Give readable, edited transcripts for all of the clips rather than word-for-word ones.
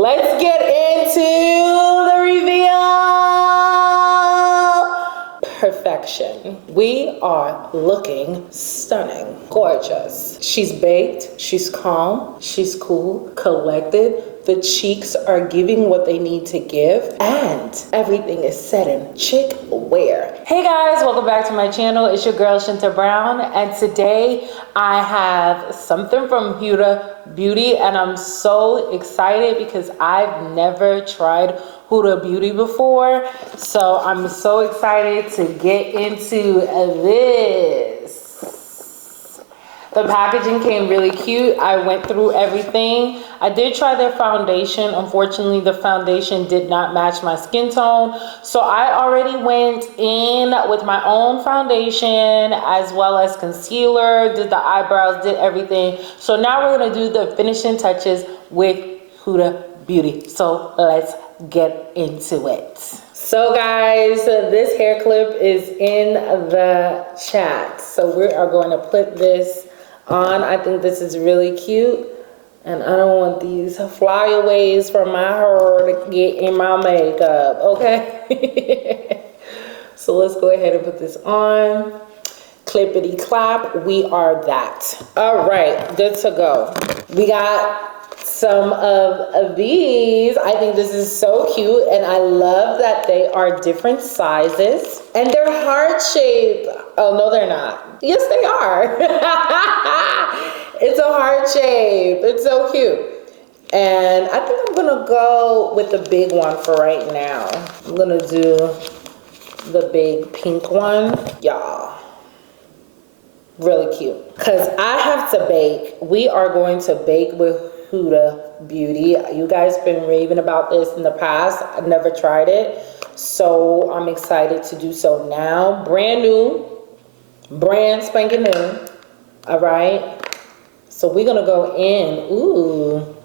Let's get into the reveal. Perfection. We are looking stunning, gorgeous. She's baked, she's calm, she's cool, collected. The cheeks are giving what they need to give, and everything is set in chick wear. Hey guys, welcome back to my channel. It's your girl Shinta Brown, and today I have something from Huda Beauty, and I'm so excited because I've never tried Huda Beauty before, so I'm so excited to get into this. The packaging came really cute. I went through everything. I did try their foundation. Unfortunately, the foundation did not match my skin tone. So I already went in with my own foundation as well as concealer, did the eyebrows, did everything. So now we're gonna do the finishing touches with Huda Beauty. So let's get into it. So guys, this hair clip is in the chat. So we are going to put this on. I think this is really cute, and I don't want these flyaways from my hair to get in my makeup, okay? So let's go ahead and put this on. Clippity clap, we are that. All right, good to go. We got some of these. I think this is so cute, and I love that they are different sizes, and they're heart shaped. Oh no, they're not. Yes, they are. It's a heart shape. It's so cute. And I think I'm gonna go with the big one for right now. I'm gonna do the big pink one, y'all. Really cute. Cause I have to bake. We are going to bake with Huda Beauty. You guys been raving about this in the past. I've never tried it, so I'm excited to do so now. Brand new, brand spanking new. All right, so we're gonna go in. Ooh.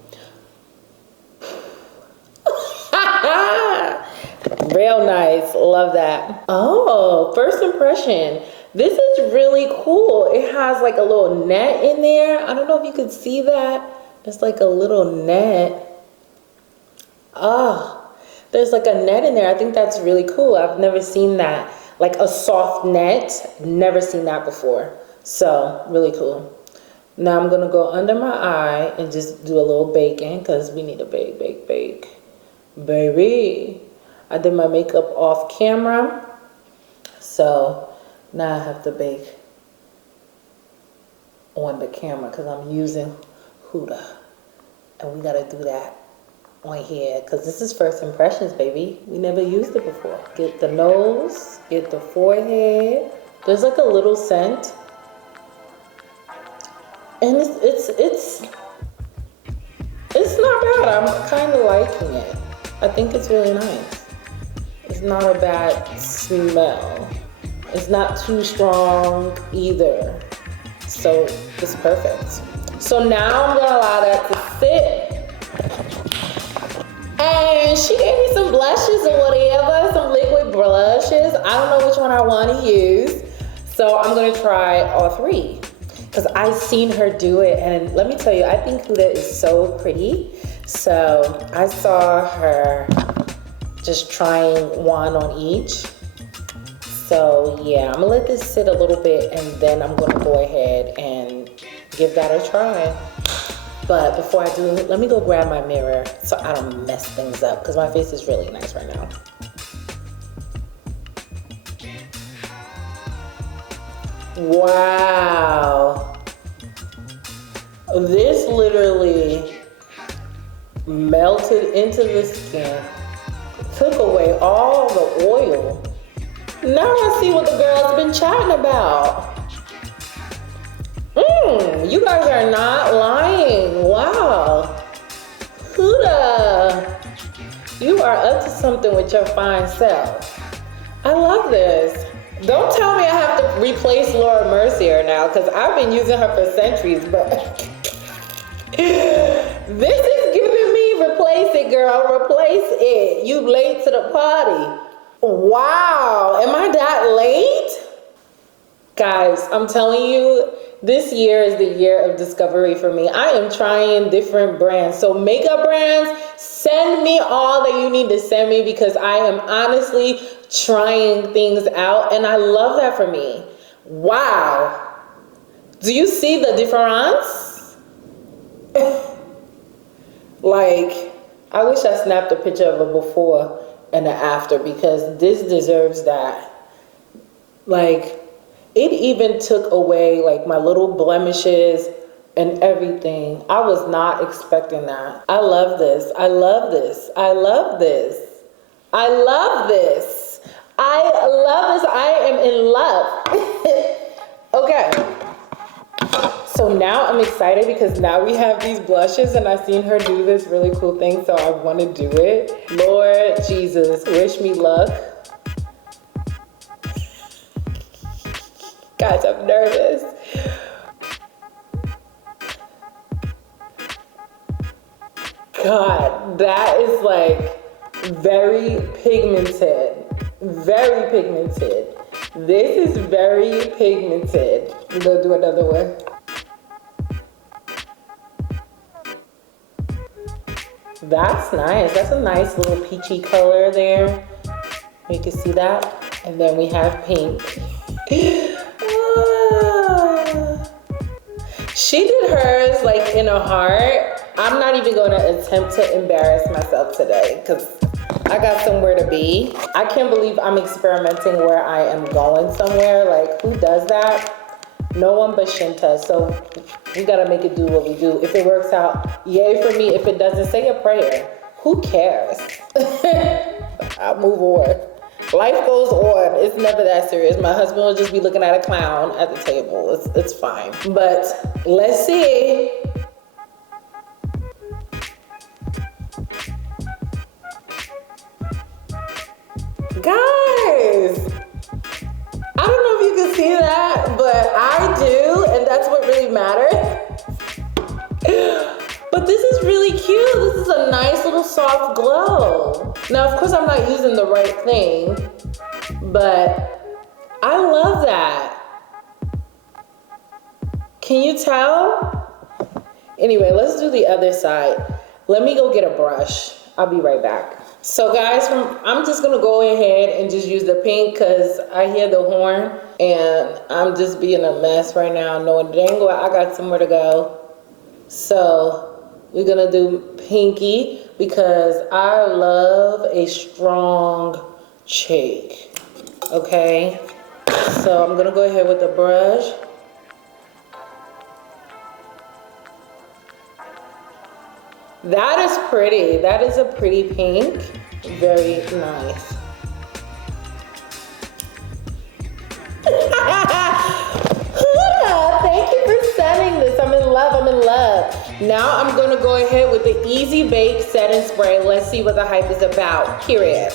Real nice, love that. Oh, first impression. This is really cool. It has like a little net in there. I don't know if you could see that. It's like a little net. Ah, there's like a net in there. I think that's really cool. I've never seen that. Like a soft net. Never seen that before. So, really cool. Now I'm gonna go under my eye and just do a little baking because we need to bake, bake, bake. Baby. I did my makeup off camera. So, now I have to bake on the camera because I'm using Huda, and we gotta do that on here because this is first impressions, baby. We never used it before. Get the nose, get the forehead. There's like a little scent, and it's not bad. I'm kind of liking it. I think it's really nice. It's not a bad smell. It's not too strong either, so it's perfect. So now I'm gonna allow that to sit. And she gave me some blushes or whatever, some liquid blushes. I don't know which one I wanna use. So I'm gonna try all three because I've seen her do it. And let me tell you, I think Huda is so pretty. So I saw her just trying one on each. So yeah, I'm gonna let this sit a little bit and then I'm gonna go ahead and give that a try. But before I do, let me go grab my mirror so I don't mess things up because my face is really nice right now. Wow. This literally melted into the skin, took away all the oil. Now I see what the girl's been chatting about. You guys are not lying. Wow. Huda, you are up to something with your fine self. I love this. Don't tell me I have to replace Laura Mercier now because I've been using her for centuries, but this is giving me replace it, girl. Replace it. You late to the party. Wow. Am I that late? Guys, I'm telling you, this year is the year of discovery for me. I am trying different brands. So makeup brands, send me all that you need to send me because I am honestly trying things out and I love that for me. Wow. Do you see the difference? Like, I wish I snapped a picture of a before and an after because this deserves that. Like, it even took away like my little blemishes and everything. I was not expecting that. I love this. I love this. I love this. I love this. I love this. I am in love. Okay. So now I'm excited because now we have these blushes and I've seen her do this really cool thing, so I want to do it. Lord Jesus, wish me luck. Guys, I'm nervous. God, that is like very pigmented. Very pigmented. This is very pigmented. I'm gonna do another one. That's nice. That's a nice little peachy color there. You can see that. And then we have pink. She did hers like in a heart. I'm not even going to attempt to embarrass myself today because I got somewhere to be. I can't believe I'm experimenting where I am going somewhere. Like, who does that? No one but Shinta. So we got to make it do what we do. If it works out, yay for me. If it doesn't, say a prayer. Who cares? I'll move on. Life goes on. It's never that serious. My husband will just be looking at a clown at the table. It's fine. But let's see. Guys, I don't know if you can see that, but I do, and that's what really matters. But this is really cute. This is a nice little soft glow. Now, of course, I'm not using the right thing, but I love that. Can you tell? Anyway, let's do the other side. Let me go get a brush. I'll be right back. So guys, I'm just gonna go ahead and just use the pink because I hear the horn and I'm just being a mess right now, knowing dang well I got somewhere to go. So we're gonna do pinky because I love a strong shake. Okay, so I'm gonna go ahead with the brush. That is pretty. That is a pretty pink. Very nice. Huda, thank you for sending this. I'm in love. I'm in love. Now I'm going to go ahead with the Easy Bake Setting Spray. Let's see what the hype is about. Period.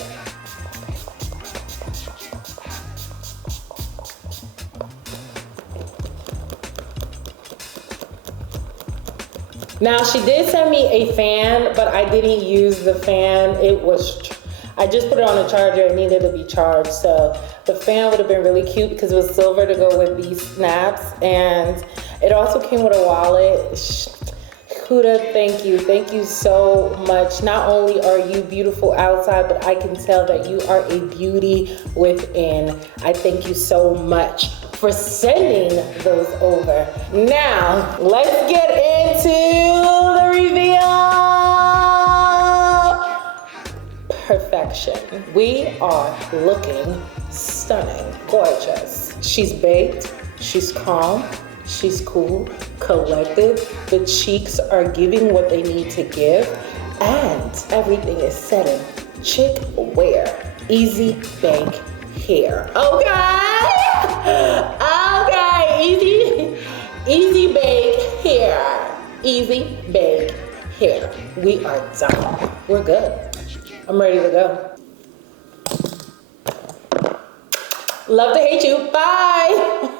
Now she did send me a fan, but I didn't use the fan. I just put it on a charger. It needed to be charged. So the fan would have been really cute because it was silver to go with these snaps. And it also came with a wallet. Huda, thank you. Thank you so much. Not only are you beautiful outside, but I can tell that you are a beauty within. I thank you so much for sending those over. Now, let's get into the reveal. Perfection. We are looking stunning, gorgeous. She's baked, she's calm, she's cool, collected. The cheeks are giving what they need to give, and everything is setting chick wear. Easy bake hair. Okay? Okay, easy bake hair. Easy bake hair. We are done. We're good. I'm ready to go. Love to hate you. Bye.